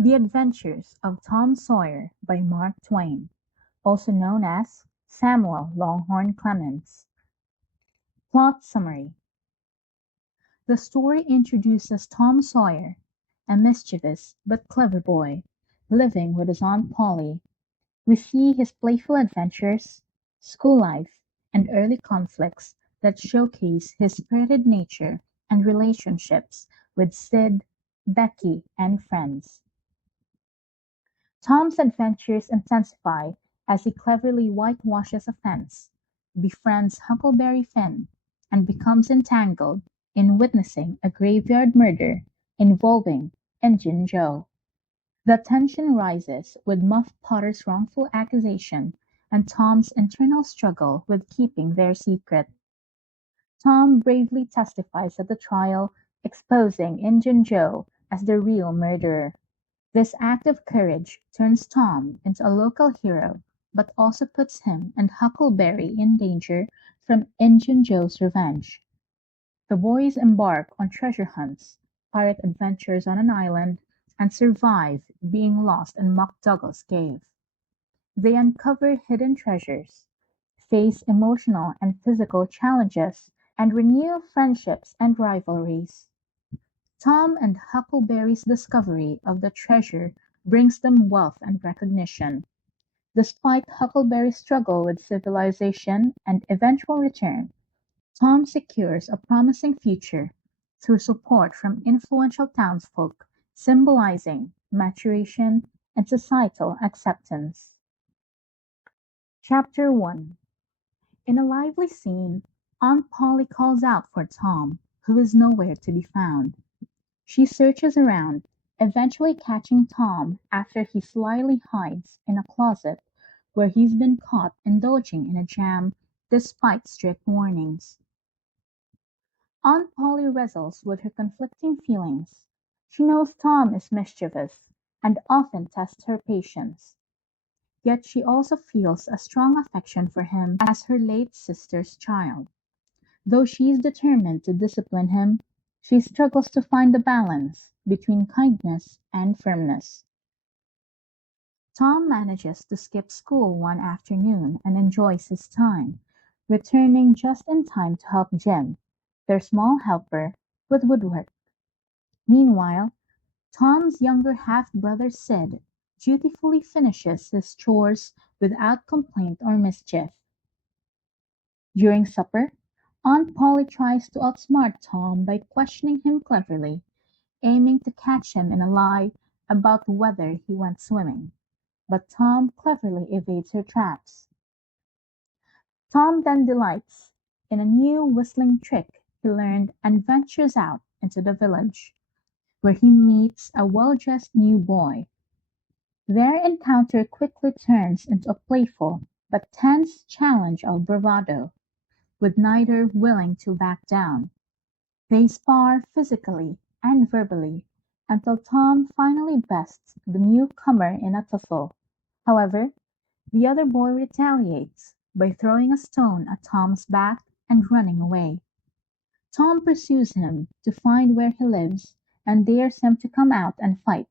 The Adventures of Tom Sawyer by Mark Twain, also known as Samuel Longhorn Clemens. Plot summary. The story introduces Tom Sawyer, a mischievous but clever boy, living with his Aunt Polly. We see his playful adventures, school life, and early conflicts that showcase his spirited nature and relationships with Sid, Becky, and friends. Tom's adventures intensify as he cleverly whitewashes a fence, befriends Huckleberry Finn, and becomes entangled in witnessing a graveyard murder involving Injun Joe. The tension rises with Muff Potter's wrongful accusation and Tom's internal struggle with keeping their secret. Tom bravely testifies at the trial, exposing Injun Joe as the real murderer. This act of courage turns Tom into a local hero, but also puts him and Huckleberry in danger from Injun Joe's revenge. The boys embark on treasure hunts, pirate adventures on an island, and survive being lost in McDougal's cave. They uncover hidden treasures, face emotional and physical challenges, and renew friendships and rivalries. Tom and Huckleberry's discovery of the treasure brings them wealth and recognition. Despite Huckleberry's struggle with civilization and eventual return, Tom secures a promising future through support from influential townsfolk, symbolizing maturation and societal acceptance. Chapter 1. In a lively scene, Aunt Polly calls out for Tom, who is nowhere to be found. She searches around, eventually catching Tom after he slyly hides in a closet where he's been caught indulging in a jam despite strict warnings. Aunt Polly wrestles with her conflicting feelings. She knows Tom is mischievous and often tests her patience. Yet she also feels a strong affection for him as her late sister's child. Though she is determined to discipline him, she struggles to find the balance between kindness and firmness. Tom manages to skip school one afternoon and enjoys his time, returning just in time to help Jim, their small helper, with woodwork. Meanwhile, Tom's younger half-brother Sid dutifully finishes his chores without complaint or mischief. During supper, Aunt Polly tries to outsmart Tom by questioning him cleverly, aiming to catch him in a lie about whether he went swimming. But Tom cleverly evades her traps. Tom then delights in a new whistling trick he learned and ventures out into the village, where he meets a well-dressed new boy. Their encounter quickly turns into a playful but tense challenge of bravado, with neither willing to back down. They spar physically and verbally until Tom finally bests the newcomer in a tussle. However, the other boy retaliates by throwing a stone at Tom's back and running away. Tom pursues him to find where he lives and dares him to come out and fight,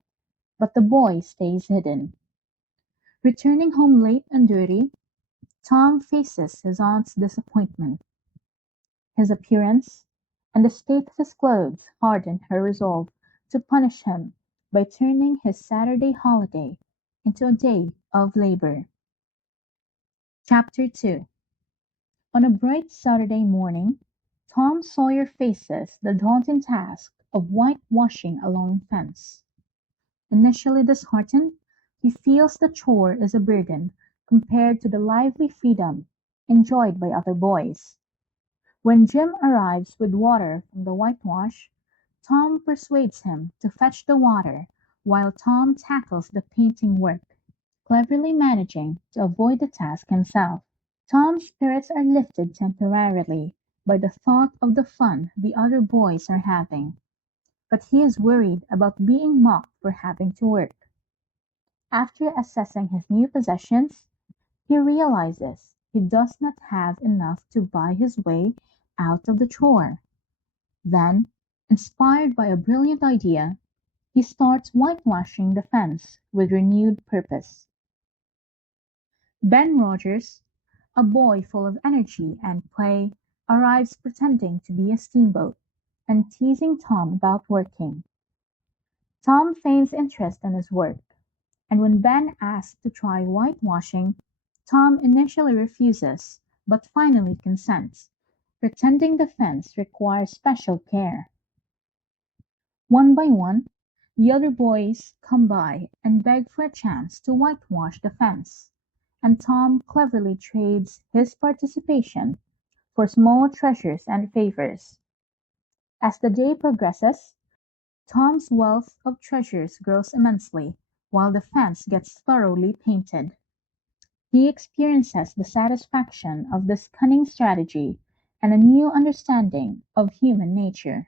but the boy stays hidden. Returning home late and dirty, Tom faces his aunt's disappointment. His appearance and the state of his clothes harden her resolve to punish him by turning his Saturday holiday into a day of labor. Chapter 2. On a bright Saturday morning, Tom Sawyer faces the daunting task of whitewashing a lone fence. Initially disheartened, he feels the chore is a burden compared to the lively freedom enjoyed by other boys. When Jim arrives with water from the whitewash, Tom persuades him to fetch the water while Tom tackles the painting work, cleverly managing to avoid the task himself. Tom's spirits are lifted temporarily by the thought of the fun the other boys are having, but he is worried about being mocked for having to work. After assessing his new possessions, he realizes he does not have enough to buy his way out of the chore. Then, inspired by a brilliant idea, He starts whitewashing the fence with renewed purpose. Ben Rogers, a boy full of energy and play, arrives pretending to be a steamboat, and teasing Tom about working. Tom feigns interest in his work, and when Ben asks to try whitewashing, Tom initially refuses, but finally consents, pretending the fence requires special care. One by one, the other boys come by and beg for a chance to whitewash the fence, and Tom cleverly trades his participation for small treasures and favors. As the day progresses, Tom's wealth of treasures grows immensely, while the fence gets thoroughly painted. He experiences the satisfaction of this cunning strategy and a new understanding of human nature.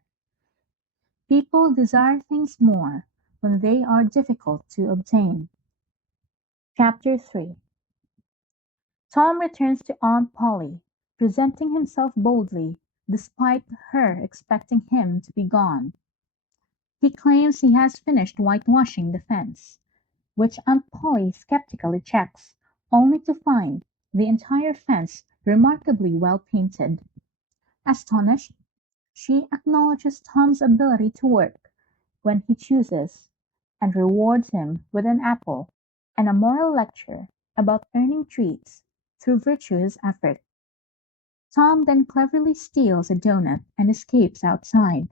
People desire things more when they are difficult to obtain. Chapter 3. Tom returns to Aunt Polly, presenting himself boldly, despite her expecting him to be gone. He claims he has finished whitewashing the fence, which Aunt Polly skeptically checks, only to find the entire fence remarkably well painted. Astonished, she acknowledges Tom's ability to work when he chooses, and rewards him with an apple and a moral lecture about earning treats through virtuous effort. Tom then cleverly steals a doughnut and escapes outside.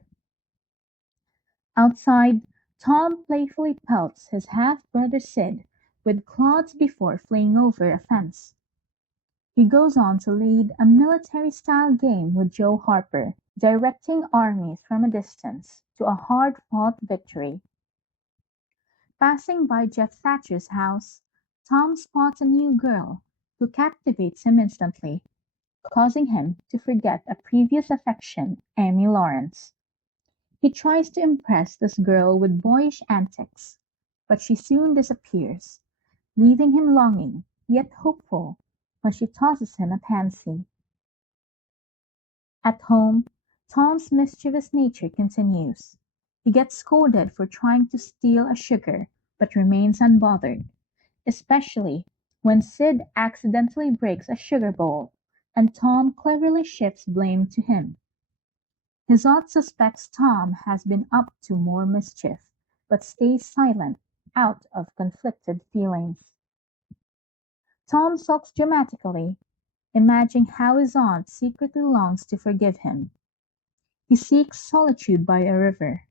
Outside, Tom playfully pelts his half-brother Sid with clods before fleeing over a fence. He goes on to lead a military-style game with Joe Harper, directing armies from a distance to a hard-fought victory. Passing by Jeff Thatcher's house, Tom spots a new girl who captivates him instantly, causing him to forget a previous affection, Amy Lawrence. He tries to impress this girl with boyish antics, but she soon disappears, leaving him longing, yet hopeful, when she tosses him a pansy. At home, Tom's mischievous nature continues. He gets scolded for trying to steal a sugar, but remains unbothered, especially when Sid accidentally breaks a sugar bowl, and Tom cleverly shifts blame to him. His aunt suspects Tom has been up to more mischief, but stays silent out of conflicted feelings. Tom sulks dramatically, imagining how his aunt secretly longs to forgive him. He seeks solitude by a river,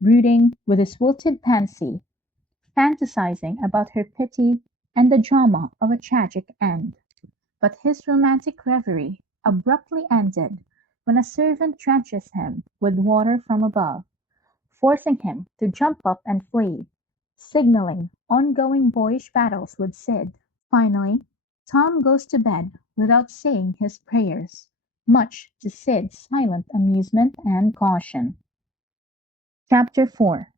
brooding with his wilted pansy, fantasizing about her pity and the drama of a tragic end. But his romantic reverie abruptly ended when a servant drenches him with water from above, forcing him to jump up and flee, signaling ongoing boyish battles with Sid. Finally, Tom goes to bed without saying his prayers, much to Sid's silent amusement and caution. Chapter 4.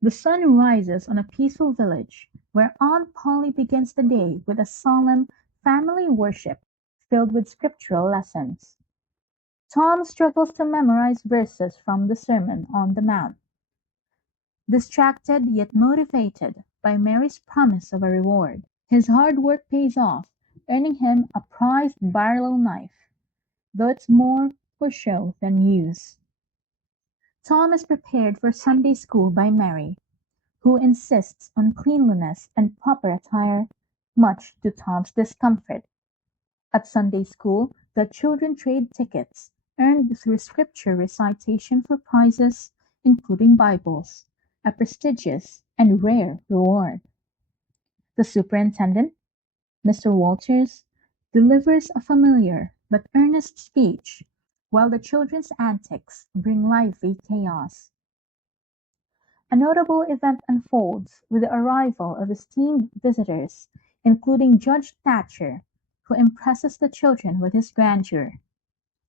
The sun rises on a peaceful village where Aunt Polly begins the day with a solemn family worship filled with scriptural lessons. Tom struggles to memorize verses from the Sermon on the Mount. Distracted yet motivated by Mary's promise of a reward, his hard work pays off, earning him a prized barlow knife, though it's more for show than use. Tom is prepared for Sunday school by Mary, who insists on cleanliness and proper attire, much to Tom's discomfort. At Sunday school, the children trade tickets, earned through scripture recitation for prizes, including Bibles, a prestigious and rare reward. The superintendent, Mr. Walters, delivers a familiar but earnest speech, while the children's antics bring lively chaos. A notable event unfolds with the arrival of esteemed visitors, including Judge Thatcher, who impresses the children with his grandeur.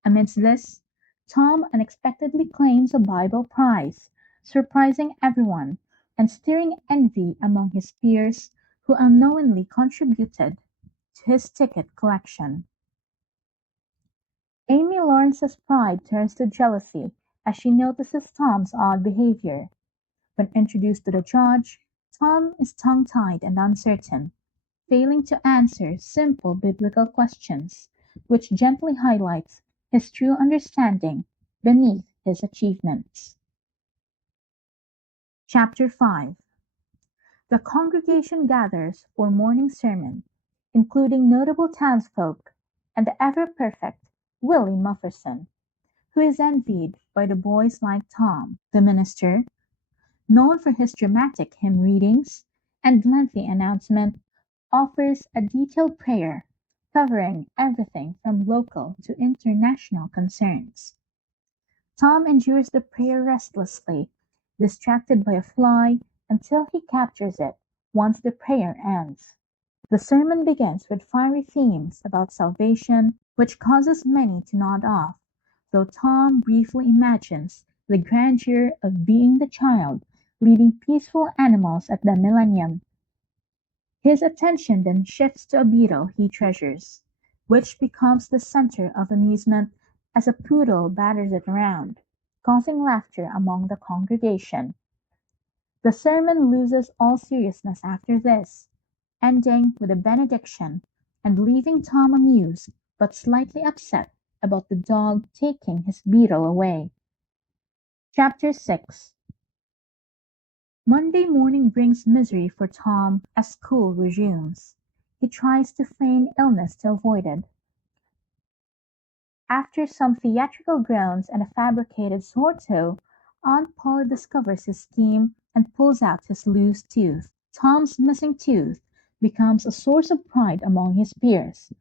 Amidst this, Tom unexpectedly claims a Bible prize, surprising everyone and stirring envy among his peers who unknowingly contributed to his ticket collection. Amy Lawrence's pride turns to jealousy as she notices Tom's odd behavior. When introduced to the judge, Tom is tongue-tied and uncertain, failing to answer simple biblical questions, which gently highlights his true understanding beneath his achievements. Chapter 5. The congregation gathers for morning sermon, including notable townsfolk and the ever-perfect Willie Mufferson, who is envied by the boys like Tom. The minister, known for his dramatic hymn readings and lengthy announcement, offers a detailed prayer covering everything from local to international concerns. Tom endures the prayer restlessly, distracted by a fly, until he captures it once the prayer ends. The sermon begins with fiery themes about salvation, which causes many to nod off, though Tom briefly imagines the grandeur of being the child leading peaceful animals at the millennium. His attention then shifts to a beetle he treasures, which becomes the center of amusement as a poodle batters it around, causing laughter among the congregation. The sermon loses all seriousness after this, ending with a benediction and leaving Tom amused but slightly upset about the dog taking his beetle away. Chapter 6. Monday morning brings misery for Tom as school resumes. He tries to feign illness to avoid it. After some theatrical groans and a fabricated sore-toe, Aunt Polly discovers his scheme and pulls out his loose tooth. Tom's missing tooth becomes a source of pride among his peers,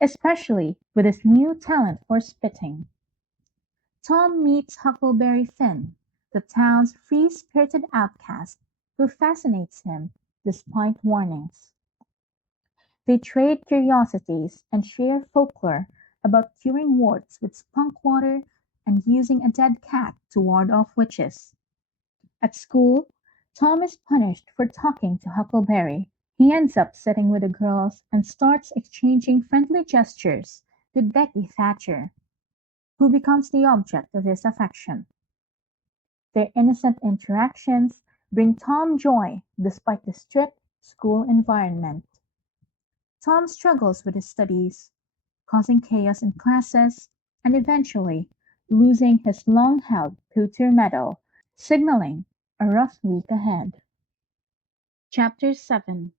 especially with his new talent for spitting. Tom meets Huckleberry Finn, the town's free-spirited outcast, who fascinates him despite warnings. They trade curiosities and share folklore about curing warts with spunk water and using a dead cat to ward off witches. At school, Tom is punished for talking to Huckleberry. He ends up sitting with the girls and starts exchanging friendly gestures with Becky Thatcher, who becomes the object of his affection. Their innocent interactions bring Tom joy despite the strict school environment. Tom struggles with his studies, causing chaos in classes, and eventually losing his long-held Pooter medal, signaling a rough week ahead. Chapter 7.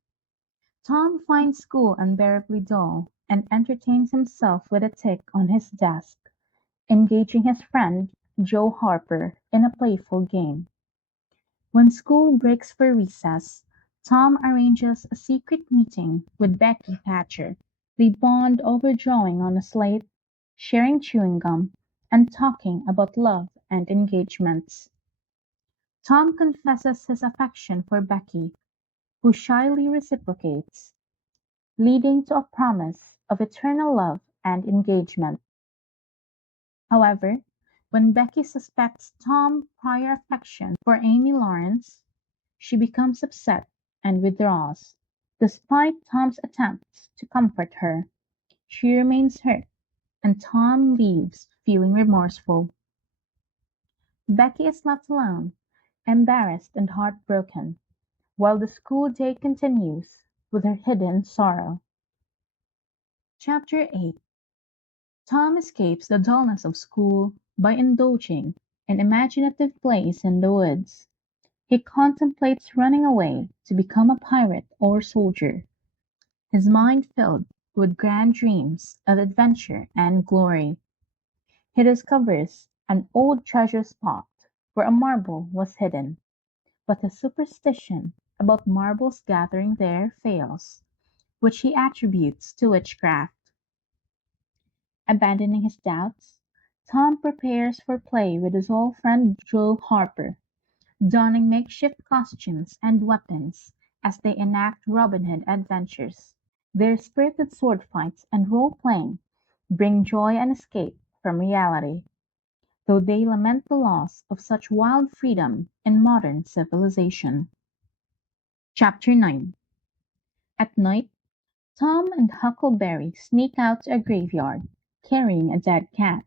Tom finds school unbearably dull and entertains himself with a tick on his desk, engaging his friend Joe Harper in a playful game. When school breaks for recess, Tom arranges a secret meeting with Becky Thatcher. They bond over drawing on a slate, sharing chewing gum, and talking about love and engagements. Tom confesses his affection for Becky, who shyly reciprocates, leading to a promise of eternal love and engagement. However, when Becky suspects Tom's prior affection for Amy Lawrence, she becomes upset and withdraws. Despite Tom's attempts to comfort her, she remains hurt, and Tom leaves feeling remorseful. Becky is left alone, embarrassed and heartbroken, while the school day continues with her hidden sorrow. Chapter 8. Tom escapes the dullness of school by indulging in imaginative plays in the woods. He contemplates running away to become a pirate or soldier, his mind filled with grand dreams of adventure and glory. He discovers an old treasure spot where a marble was hidden, but his superstition about marbles gathering there fails, which he attributes to witchcraft. Abandoning his doubts, Tom prepares for play with his old friend Joe Harper, donning makeshift costumes and weapons as they enact Robin Hood adventures. Their spirited sword fights and role-playing bring joy and escape from reality, though they lament the loss of such wild freedom in modern civilization. Chapter 9. At night, Tom and Huckleberry sneak out to a graveyard, carrying a dead cat.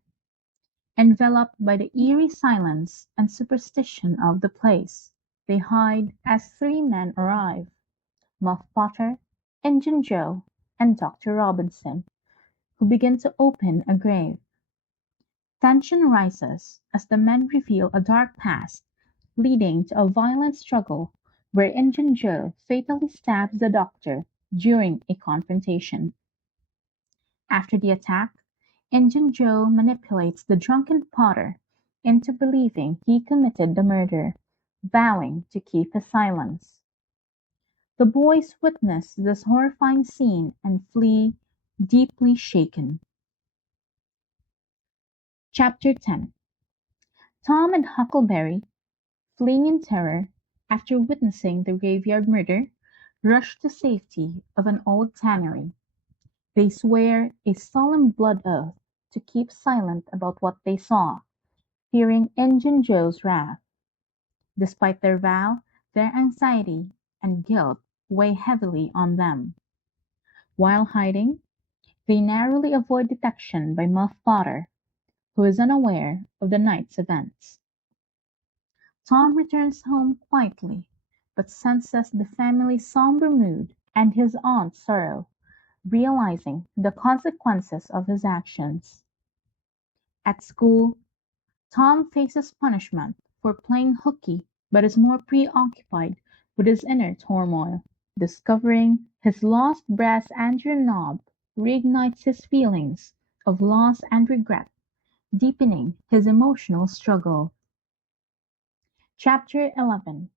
Enveloped by the eerie silence and superstition of the place, They hide as three men arrive: Muff Potter, Injun Joe, and Dr. Robinson, who begin to open a grave. Tension rises as the men reveal a dark past, leading to a violent struggle where Injun Joe fatally stabs the doctor during a confrontation. After the attack, Injun Joe manipulates the drunken Potter into believing he committed the murder, vowing to keep his silence. The boys witness this horrifying scene and flee, deeply shaken. Chapter 10. Tom and Huckleberry, fleeing in terror after witnessing the graveyard murder, rush to safety of an old tannery. They swear a solemn blood oath to keep silent about what they saw, fearing Injun Joe's wrath. Despite their vow, their anxiety and guilt weigh heavily on them. While hiding, they narrowly avoid detection by Muff Potter, who is unaware of the night's events. Tom returns home quietly, but senses the family's somber mood and his aunt's sorrow, realizing the consequences of his actions. At school, Tom faces punishment for playing hooky but is more preoccupied with his inner turmoil. Discovering his lost brass Andrew knob reignites his feelings of loss and regret, deepening his emotional struggle. Chapter 11.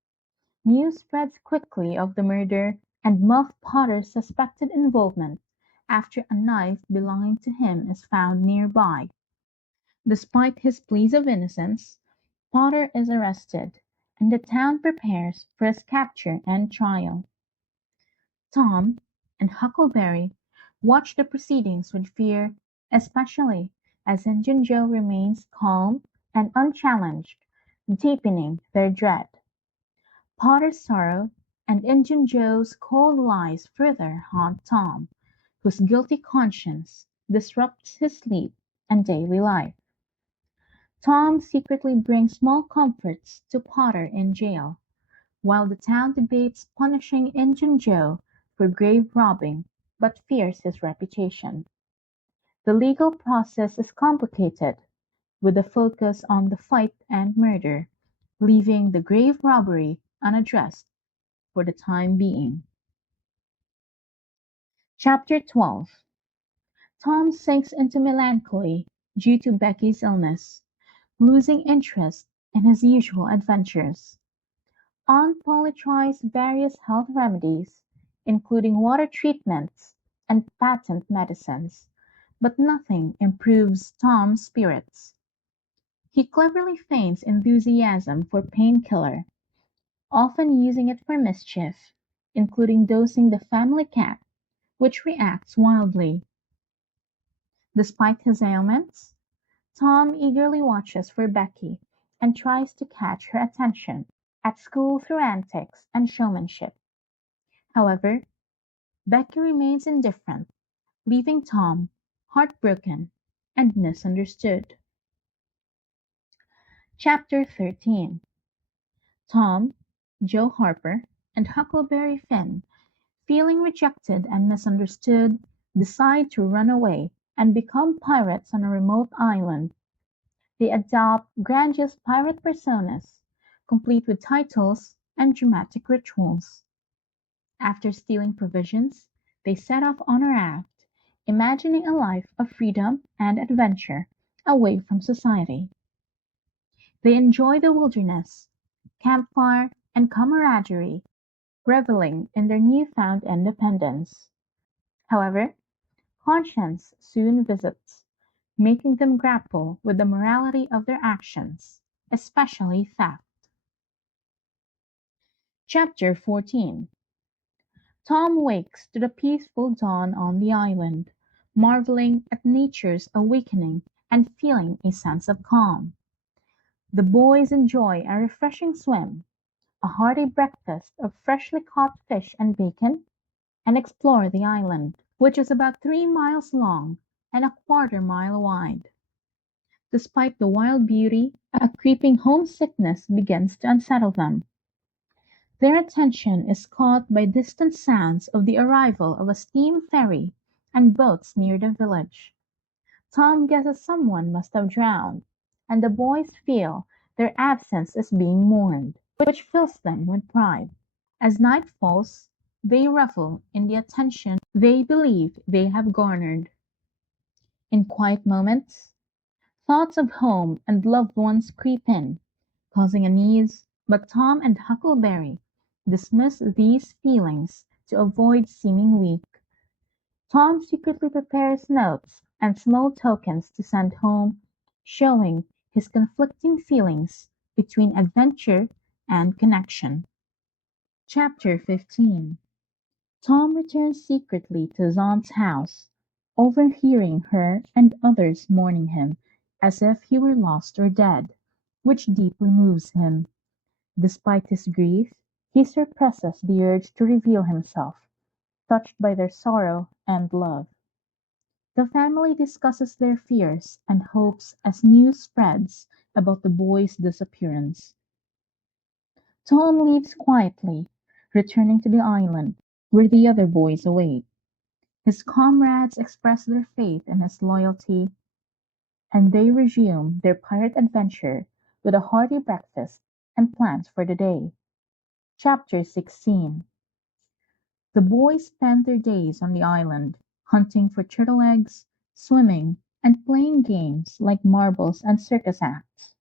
News spreads quickly of the murder and Muff Potter's suspected involvement after a knife belonging to him is found nearby. Despite his pleas of innocence, Potter is arrested, and the town prepares for his capture and trial. Tom and Huckleberry watch the proceedings with fear, especially as Injun Joe remains calm and unchallenged, deepening their dread. Potter's sorrow and Injun Joe's cold lies further haunt Tom, whose guilty conscience disrupts his sleep and daily life. Tom secretly brings small comforts to Potter in jail, while the town debates punishing Injun Joe for grave robbing, but fears his reputation. The legal process is complicated, with a focus on the fight and murder, leaving the grave robbery unaddressed for the time being. Chapter 12. Tom sinks into melancholy due to Becky's illness, losing interest in his usual adventures. Aunt Polly tries various health remedies, including water treatments and patent medicines, but nothing improves Tom's spirits. He cleverly feigns enthusiasm for painkiller, often using it for mischief, including dosing the family cat, which reacts wildly. Despite his ailments, Tom eagerly watches for Becky and tries to catch her attention at school through antics and showmanship. However, Becky remains indifferent, leaving Tom heartbroken and misunderstood. Chapter 13. Tom, Joe Harper, and Huckleberry Finn, feeling rejected and misunderstood, decide to run away and become pirates on a remote island. They adopt grandiose pirate personas, complete with titles and dramatic rituals. After stealing provisions, they set off on a raft, imagining a life of freedom and adventure away from society. They enjoy the wilderness, campfire, and camaraderie, reveling in their newfound independence. However, conscience soon visits, making them grapple with the morality of their actions, especially theft. Chapter 14. Tom wakes to the peaceful dawn on the island, marveling at nature's awakening and feeling a sense of calm. The boys enjoy a refreshing swim, a hearty breakfast of freshly caught fish and bacon, and explore the island, which is about 3 miles long and a quarter-mile wide. Despite the wild beauty, a creeping homesickness begins to unsettle them. Their attention is caught by distant sounds of the arrival of a steam ferry and boats near the village. Tom guesses someone must have drowned, and the boys feel their absence is being mourned, which fills them with pride. As night falls, they revel in the attention they believe they have garnered. In quiet moments, thoughts of home and loved ones creep in, causing unease, but Tom and Huckleberry dismiss these feelings to avoid seeming weak. Tom secretly prepares notes and small tokens to send home, showing his conflicting feelings between adventure and connection. Chapter 15. Tom returns secretly to his aunt's house, overhearing her and others mourning him as if he were lost or dead, which deeply moves him. Despite his grief, he suppresses the urge to reveal himself, touched by their sorrow and love. The family discusses their fears and hopes as news spreads about the boy's disappearance. Tom leaves quietly, returning to the island, where the other boys await. His comrades express their faith in his loyalty, and they resume their pirate adventure with a hearty breakfast and plans for the day. Chapter 16. The boys spend their days on the island, hunting for turtle eggs, swimming, and playing games like marbles and circus acts.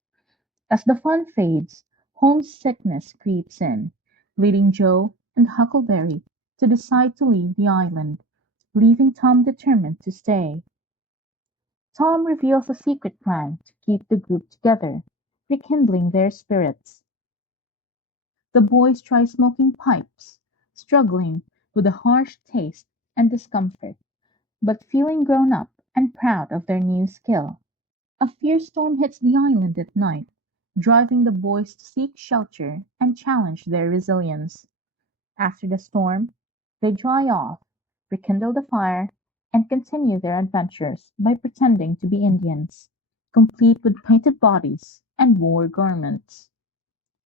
As the fun fades, homesickness creeps in, leading Joe and Huckleberry to decide to leave the island, leaving Tom determined to stay. Tom reveals a secret plan to keep the group together, rekindling their spirits. The boys try smoking pipes, struggling with the harsh taste and discomfort, but feeling grown up and proud of their new skill. A fierce storm hits the island at night, driving the boys to seek shelter and challenge their resilience. After the storm, they dry off, rekindle the fire, and continue their adventures by pretending to be Indians, complete with painted bodies and war garments.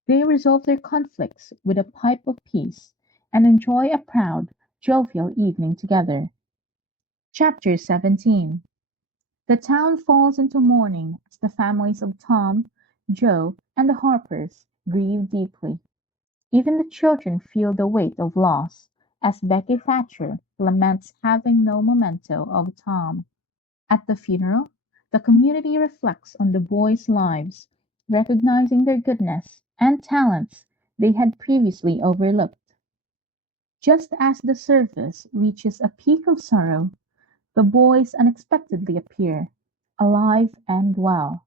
They resolve their conflicts with a pipe of peace and enjoy a proud, jovial evening together. Chapter 17. The town falls into mourning as the families of Tom, Joe, and the Harpers grieve deeply. Even the children feel the weight of loss, as Becky Thatcher laments having no memento of Tom. At the funeral, the community reflects on the boys' lives, recognizing their goodness and talents they had previously overlooked. Just as the service reaches a peak of sorrow, the boys unexpectedly appear, alive and well,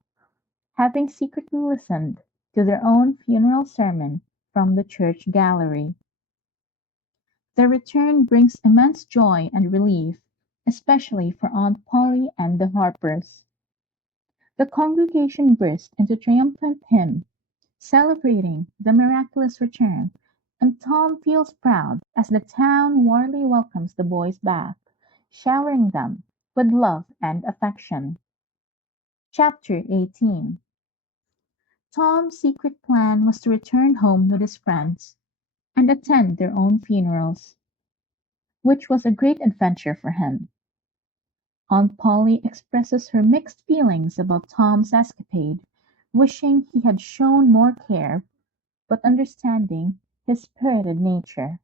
having secretly listened to their own funeral sermon from the church gallery. Their return brings immense joy and relief, especially for Aunt Polly and the Harpers. The congregation burst into triumphant hymn, celebrating the miraculous return, and Tom feels proud as the town warmly welcomes the boys back, showering them with love and affection. Chapter 18. Tom's secret plan was to return home with his friends and attend their own funerals, which was a great adventure for him. Aunt Polly expresses her mixed feelings about Tom's escapade, wishing he had shown more care, but understanding his spirited nature.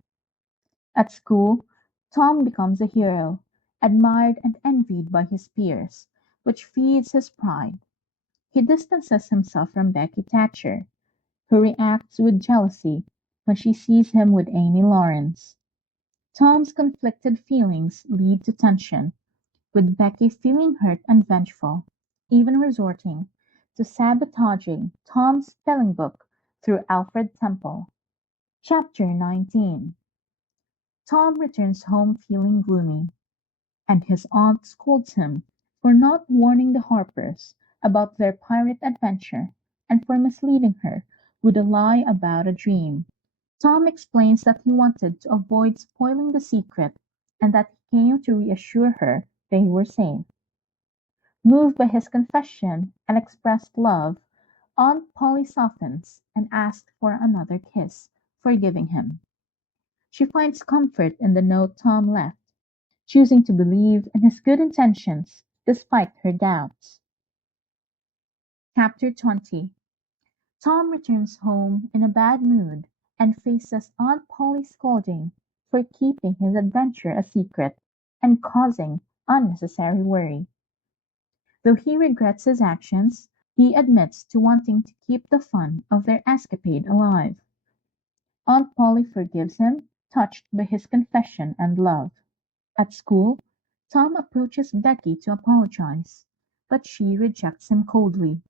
At school, Tom becomes a hero, admired and envied by his peers, which feeds his pride. He distances himself from Becky Thatcher, who reacts with jealousy when she sees him with Amy Lawrence. Tom's conflicted feelings lead to tension, with Becky feeling hurt and vengeful, even resorting to sabotaging Tom's spelling book through Alfred Temple. Chapter 19. Tom returns home feeling gloomy, and his aunt scolds him for not warning the Harpers about their pirate adventure and for misleading her with a lie about a dream. Tom explains that he wanted to avoid spoiling the secret and that he came to reassure her they were safe. Moved by his confession and expressed love, Aunt Polly softens and asks for another kiss, forgiving him. She finds comfort in the note Tom left, choosing to believe in his good intentions despite her doubts. Chapter 20. Tom returns home in a bad mood and faces Aunt Polly's scolding for keeping his adventure a secret and causing unnecessary worry. Though he regrets his actions, he admits to wanting to keep the fun of their escapade alive. Aunt Polly forgives him, touched by his confession and love. At school, Tom approaches Becky to apologize, but she rejects him coldly.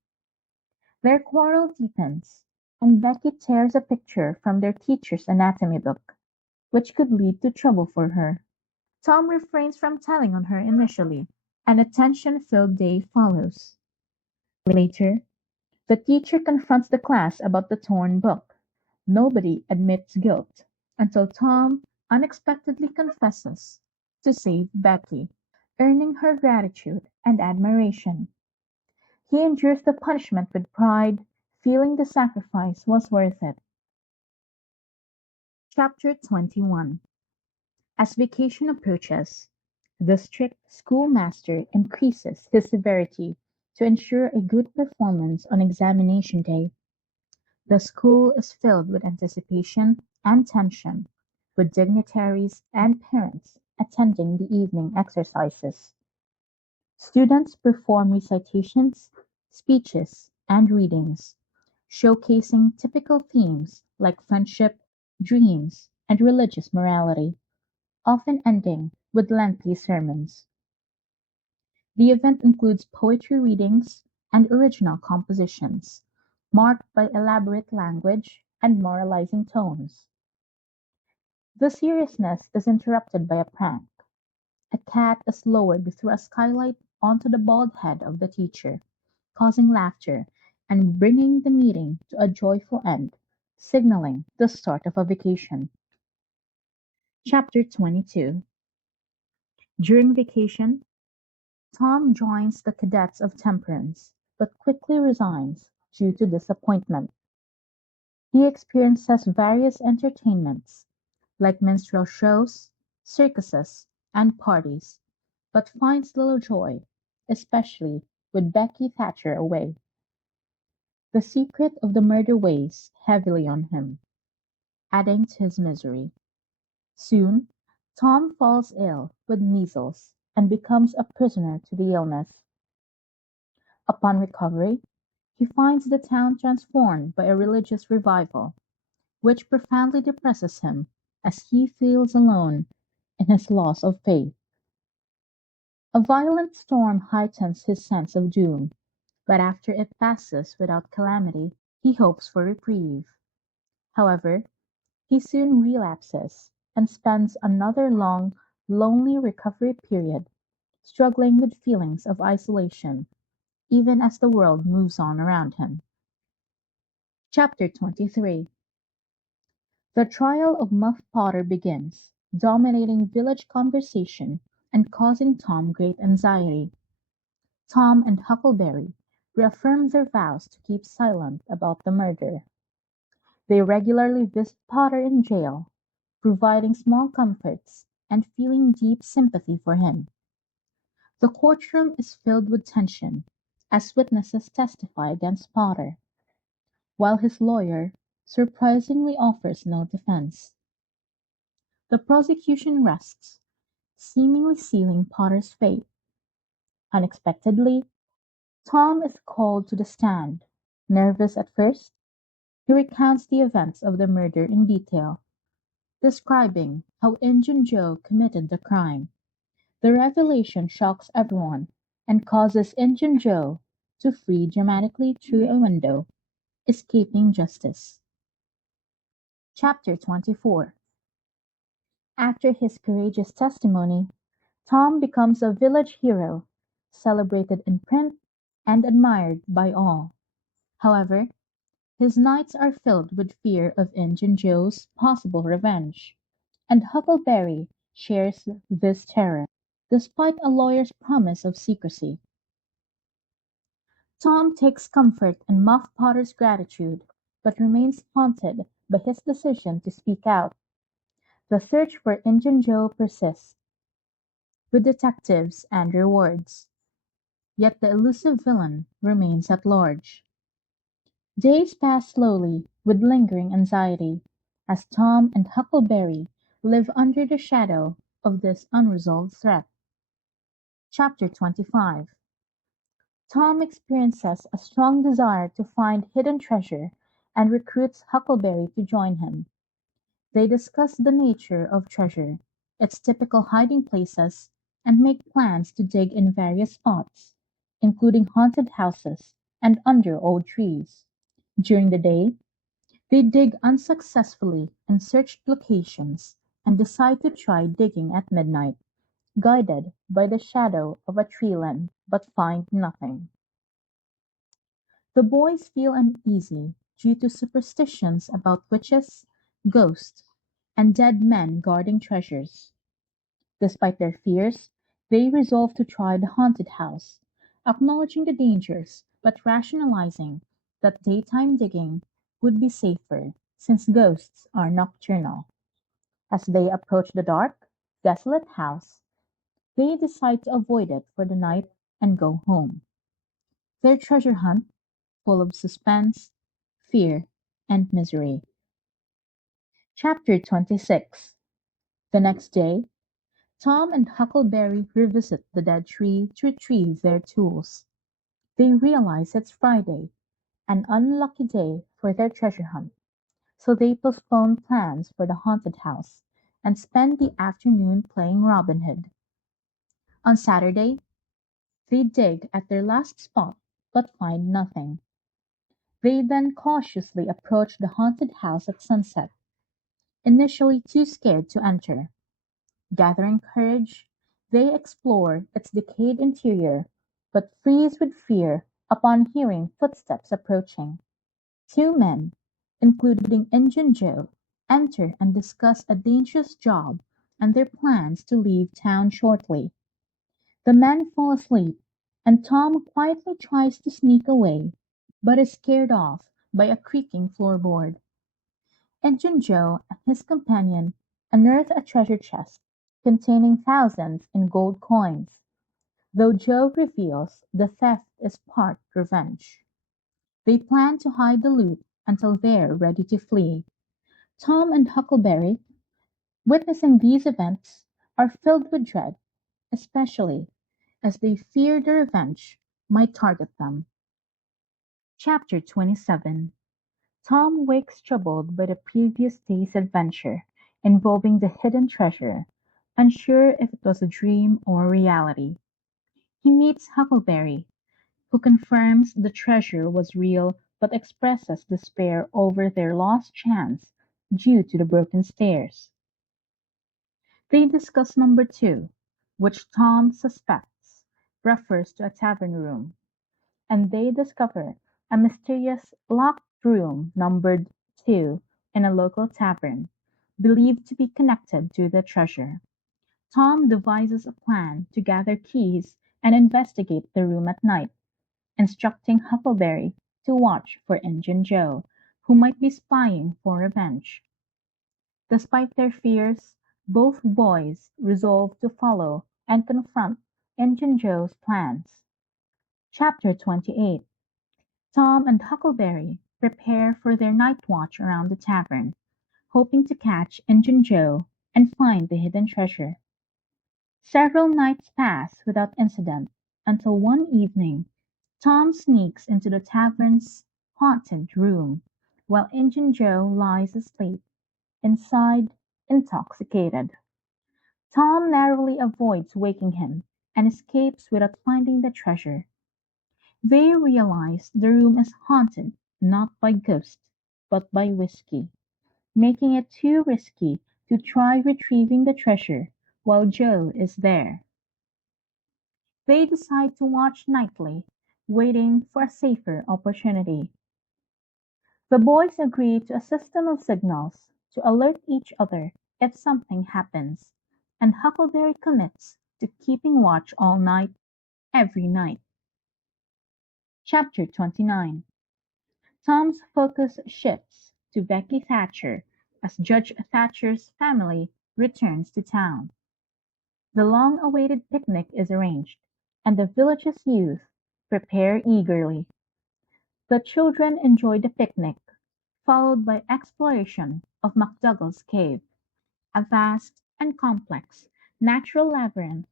Their quarrel deepens, and Becky tears a picture from their teacher's anatomy book, which could lead to trouble for her. Tom refrains from telling on her initially, and a tension-filled day follows. Later, the teacher confronts the class about the torn book. Nobody admits guilt until Tom unexpectedly confesses to save Becky, earning her gratitude and admiration. He endures the punishment with pride, feeling the sacrifice was worth it. Chapter 21. As vacation approaches, the strict schoolmaster increases his severity to ensure a good performance on examination day. The school is filled with anticipation and tension, with dignitaries and parents attending the evening exercises. Students perform recitations, speeches, and readings, showcasing typical themes like friendship, dreams, and religious morality, often ending with lengthy sermons. The event includes poetry readings and original compositions, marked by elaborate language and moralizing tones. The seriousness is interrupted by a prank. A cat is lowered through a skylight onto the bald head of the teacher, causing laughter and bringing the meeting to a joyful end, signaling the start of a vacation. Chapter 22. During vacation, Tom joins the Cadets of Temperance, but quickly resigns due to disappointment. He experiences various entertainments, like minstrel shows, circuses, and parties, but finds little joy, especially with Becky Thatcher away. The secret of the murder weighs heavily on him, adding to his misery. Soon, Tom falls ill with measles and becomes a prisoner to the illness. Upon recovery, he finds the town transformed by a religious revival, which profoundly depresses him as he feels alone in his loss of faith. A violent storm heightens his sense of doom, but after it passes without calamity, he hopes for reprieve. However, he soon relapses and spends another long, lonely recovery period, struggling with feelings of isolation, even as the world moves on around him. Chapter 23. The trial of Muff Potter begins, dominating village conversation and causing Tom great anxiety. Tom and Huckleberry reaffirm their vows to keep silent about the murder. They regularly visit Potter in jail, providing small comforts and feeling deep sympathy for him. The courtroom is filled with tension as witnesses testify against Potter, while his lawyer surprisingly offers no defense. The prosecution rests, seemingly sealing Potter's fate. Unexpectedly, Tom is called to the stand. Nervous at first, he recounts the events of the murder in detail, describing how Injun Joe committed the crime. The revelation shocks everyone and causes Injun Joe to flee dramatically through a window, escaping justice. Chapter 24. After his courageous testimony, Tom becomes a village hero, celebrated in print and admired by all. However, his nights are filled with fear of Injun Joe's possible revenge, and Huckleberry shares this terror, despite a lawyer's promise of secrecy. Tom takes comfort in Muff Potter's gratitude, but remains haunted by his decision to speak out. The search for Injun Joe persists, with detectives and rewards. Yet the elusive villain remains at large. Days pass slowly, with lingering anxiety, as Tom and Huckleberry live under the shadow of this unresolved threat. Chapter 25. Tom experiences a strong desire to find hidden treasure and recruits Huckleberry to join him. They discuss the nature of treasure, its typical hiding places, and make plans to dig in various spots, including haunted houses and under old trees. During the day, they dig unsuccessfully in searched locations and decide to try digging at midnight, guided by the shadow of a tree limb, but find nothing. The boys feel uneasy due to superstitions about witches, ghosts, and dead men guarding treasures. Despite their fears, they resolve to try the haunted house, acknowledging the dangers but rationalizing that daytime digging would be safer since ghosts are nocturnal. As they approach the dark, desolate house, they decide to avoid it for the night and go home. Their treasure hunt, full of suspense, fear, and misery. Chapter 26. The next day, Tom and Huckleberry revisit the dead tree to retrieve their tools. They realize it's Friday, an unlucky day for their treasure hunt, so they postpone plans for the haunted house and spend the afternoon playing Robin Hood. On Saturday, they dig at their last spot but find nothing. They then cautiously approach the haunted house at sunset, initially too scared to enter. Gathering courage, they explore its decayed interior, but freeze with fear upon hearing footsteps approaching. Two men, including Injun Joe, enter and discuss a dangerous job and their plans to leave town shortly. The men fall asleep, and Tom quietly tries to sneak away, but is scared off by a creaking floorboard. Injun Joe and his companion unearth a treasure chest containing thousands in gold coins, though Joe reveals the theft is part revenge. They plan to hide the loot until they're ready to flee. Tom and Huckleberry, witnessing these events, are filled with dread, especially as they fear the revenge might target them. Chapter 27. Tom wakes troubled by the previous day's adventure involving the hidden treasure, unsure if it was a dream or reality. He meets Huckleberry, who confirms the treasure was real but expresses despair over their lost chance due to the broken stairs. They discuss number two, which Tom suspects refers to a tavern room, and they discover a mysterious locked room numbered 2 in a local tavern, believed to be connected to the treasure. Tom devises a plan to gather keys and investigate the room at night, instructing Huckleberry to watch for Injun Joe, who might be spying for revenge. Despite their fears, both boys resolve to follow and confront Injun Joe's plans. Chapter 28. Tom and Huckleberry prepare for their night watch around the tavern, hoping to catch Injun Joe and find the hidden treasure. Several nights pass without incident until one evening Tom sneaks into the tavern's haunted room while Injun Joe lies asleep inside, intoxicated. Tom narrowly avoids waking him and escapes without finding the treasure. They realize the room is haunted not by ghosts, but by whiskey, making it too risky to try retrieving the treasure while Joe is there. They decide to watch nightly, waiting for a safer opportunity. The boys agree to a system of signals to alert each other if something happens, and Huckleberry commits to keeping watch all night, every night. Chapter 29. Tom's focus shifts to Becky Thatcher as Judge Thatcher's family returns to town. The long-awaited picnic is arranged, and the village's youth prepare eagerly. The children enjoy the picnic, followed by exploration of McDougall's cave, a vast and complex natural labyrinth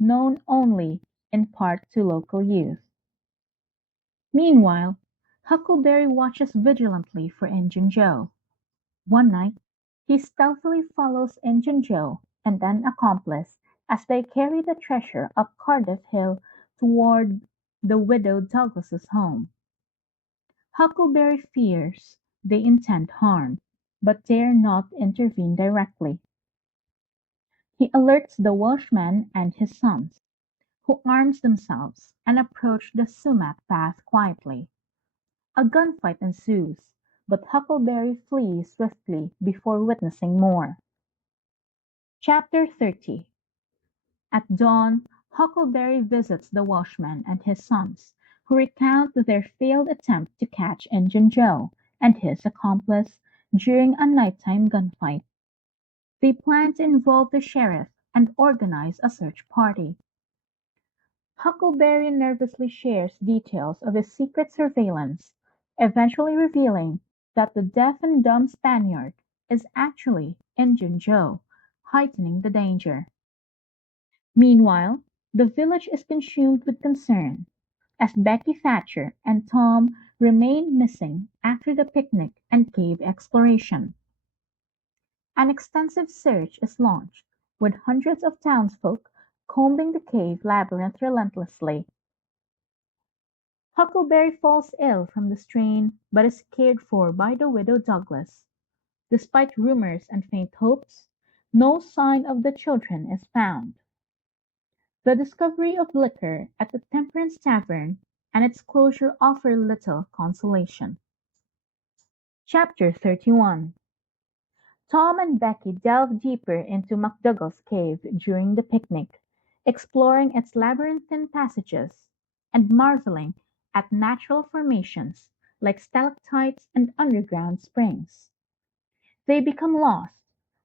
known only in part to local youth. Meanwhile, Huckleberry watches vigilantly for Injun Joe. One night, he stealthily follows Injun Joe and an accomplice as they carry the treasure up Cardiff Hill toward the widow Douglas's home. Huckleberry fears they intend harm, but dare not intervene directly. He alerts the Welshman and his sons, who arms themselves and approach the sumac path quietly. A gunfight ensues, but Huckleberry flees swiftly before witnessing more. Chapter 30. At dawn, Huckleberry visits the Welshman and his sons, who recount their failed attempt to catch Injun Joe and his accomplice during a nighttime gunfight. They plan to involve the sheriff and organize a search party. Huckleberry nervously shares details of his secret surveillance, eventually revealing that the deaf and dumb Spaniard is actually Injun Joe, heightening the danger. Meanwhile, the village is consumed with concern, as Becky Thatcher and Tom remain missing after the picnic and cave exploration. An extensive search is launched, with hundreds of townsfolk combing the cave labyrinth relentlessly. Huckleberry falls ill from the strain, but is cared for by the widow Douglas. Despite rumors and faint hopes, no sign of the children is found. The discovery of liquor at the Temperance Tavern and its closure offer little consolation. Chapter 31. Tom and Becky delve deeper into McDougall's cave during the picnic, exploring its labyrinthine passages, and marveling at natural formations like stalactites and underground springs. They become lost,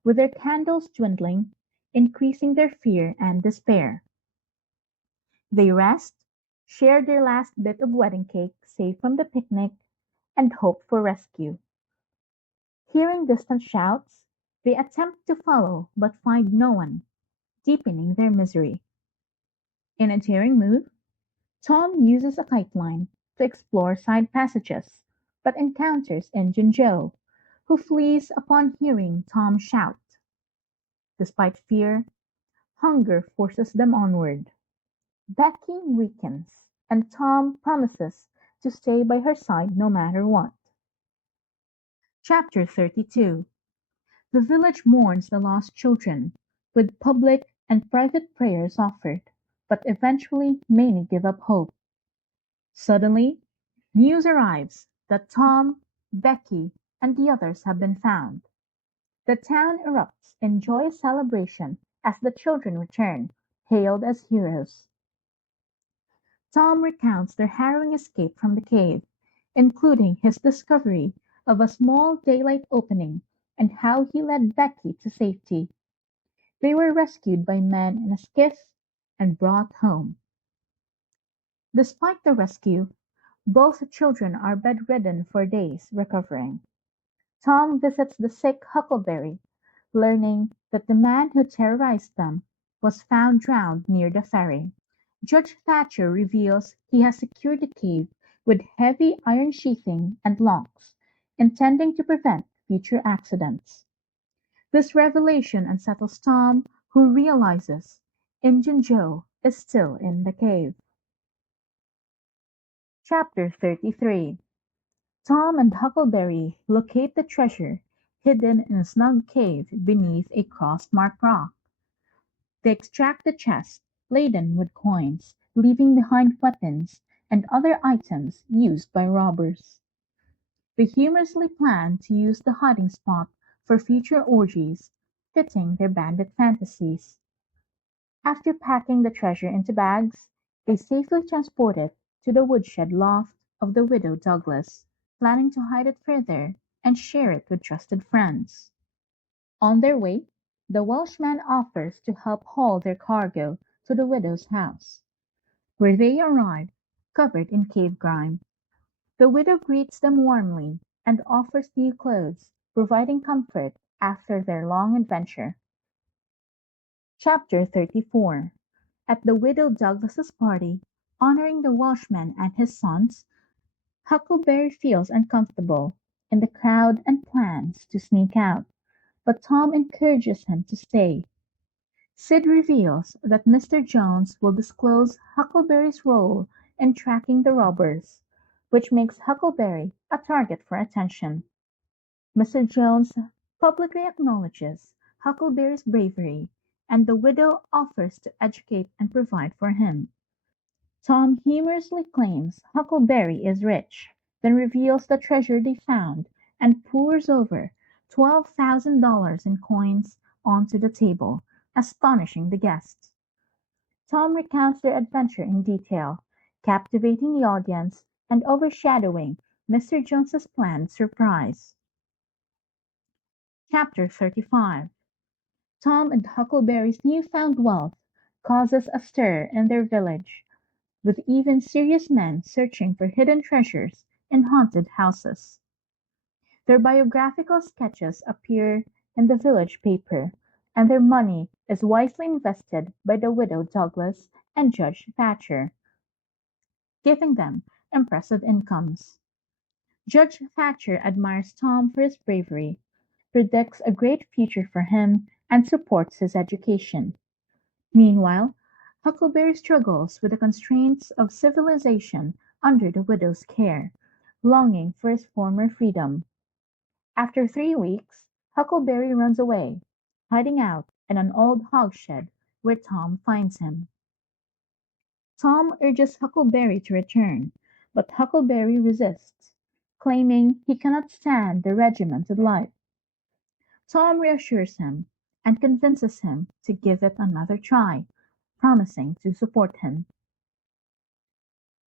with their candles dwindling, increasing their fear and despair. They rest, share their last bit of wedding cake saved from the picnic, and hope for rescue. Hearing distant shouts, they attempt to follow but find no one, deepening their misery. In a daring move, Tom uses a kite line to explore side passages, but encounters Injun Joe, who flees upon hearing Tom shout. Despite fear, hunger forces them onward. Becky weakens, and Tom promises to stay by her side no matter what. Chapter 32. The village mourns the lost children, with public and private prayers offered, but eventually many give up hope. Suddenly, news arrives that Tom, Becky, and the others have been found. The town erupts in joyous celebration as the children return, hailed as heroes. Tom recounts their harrowing escape from the cave, including his discovery of a small daylight opening and how he led Becky to safety. They were rescued by men in a skiff and brought home. Despite the rescue, both children are bedridden for days, recovering. Tom visits the sick Huckleberry, learning that the man who terrorized them was found drowned near the ferry. Judge Thatcher reveals he has secured the cave with heavy iron sheathing and locks, intending to prevent future accidents. This revelation unsettles Tom, who realizes Injun Joe is still in the cave. Chapter 33. Tom and Huckleberry locate the treasure hidden in a snug cave beneath a cross-marked rock. They extract the chest, laden with coins, leaving behind weapons and other items used by robbers. They humorously plan to use the hiding spot for future orgies, fitting their bandit fantasies. After packing the treasure into bags, they safely transport it to the woodshed loft of the widow Douglas. Planning to hide it further, and share it with trusted friends. On their way, the Welshman offers to help haul their cargo to the widow's house, where they arrive, covered in cave grime. The widow greets them warmly and offers new clothes, providing comfort after their long adventure. Chapter 34. At the widow Douglas's party, honoring the Welshman and his sons, Huckleberry feels uncomfortable in the crowd and plans to sneak out, but Tom encourages him to stay. Sid reveals that Mr. Jones will disclose Huckleberry's role in tracking the robbers, which makes Huckleberry a target for attention. Mr. Jones publicly acknowledges Huckleberry's bravery, and the widow offers to educate and provide for him. Tom humorously claims Huckleberry is rich, then reveals the treasure they found and pours over $12,000 in coins onto the table, astonishing the guests. Tom recounts their adventure in detail, captivating the audience and overshadowing Mr. Jones's planned surprise. Chapter 35. Tom and Huckleberry's newfound wealth causes a stir in their village, with even serious men searching for hidden treasures in haunted houses. Their biographical sketches appear in the village paper, and their money is wisely invested by the widow Douglas and Judge Thatcher, giving them impressive incomes. Judge Thatcher admires Tom for his bravery, predicts a great future for him, and supports his education. Meanwhile, Huckleberry struggles with the constraints of civilization under the widow's care, longing for his former freedom. After 3 weeks, Huckleberry runs away, hiding out in an old hogshed where Tom finds him. Tom urges Huckleberry to return, but Huckleberry resists, claiming he cannot stand the regimented life. Tom reassures him and convinces him to give it another try, promising to support him.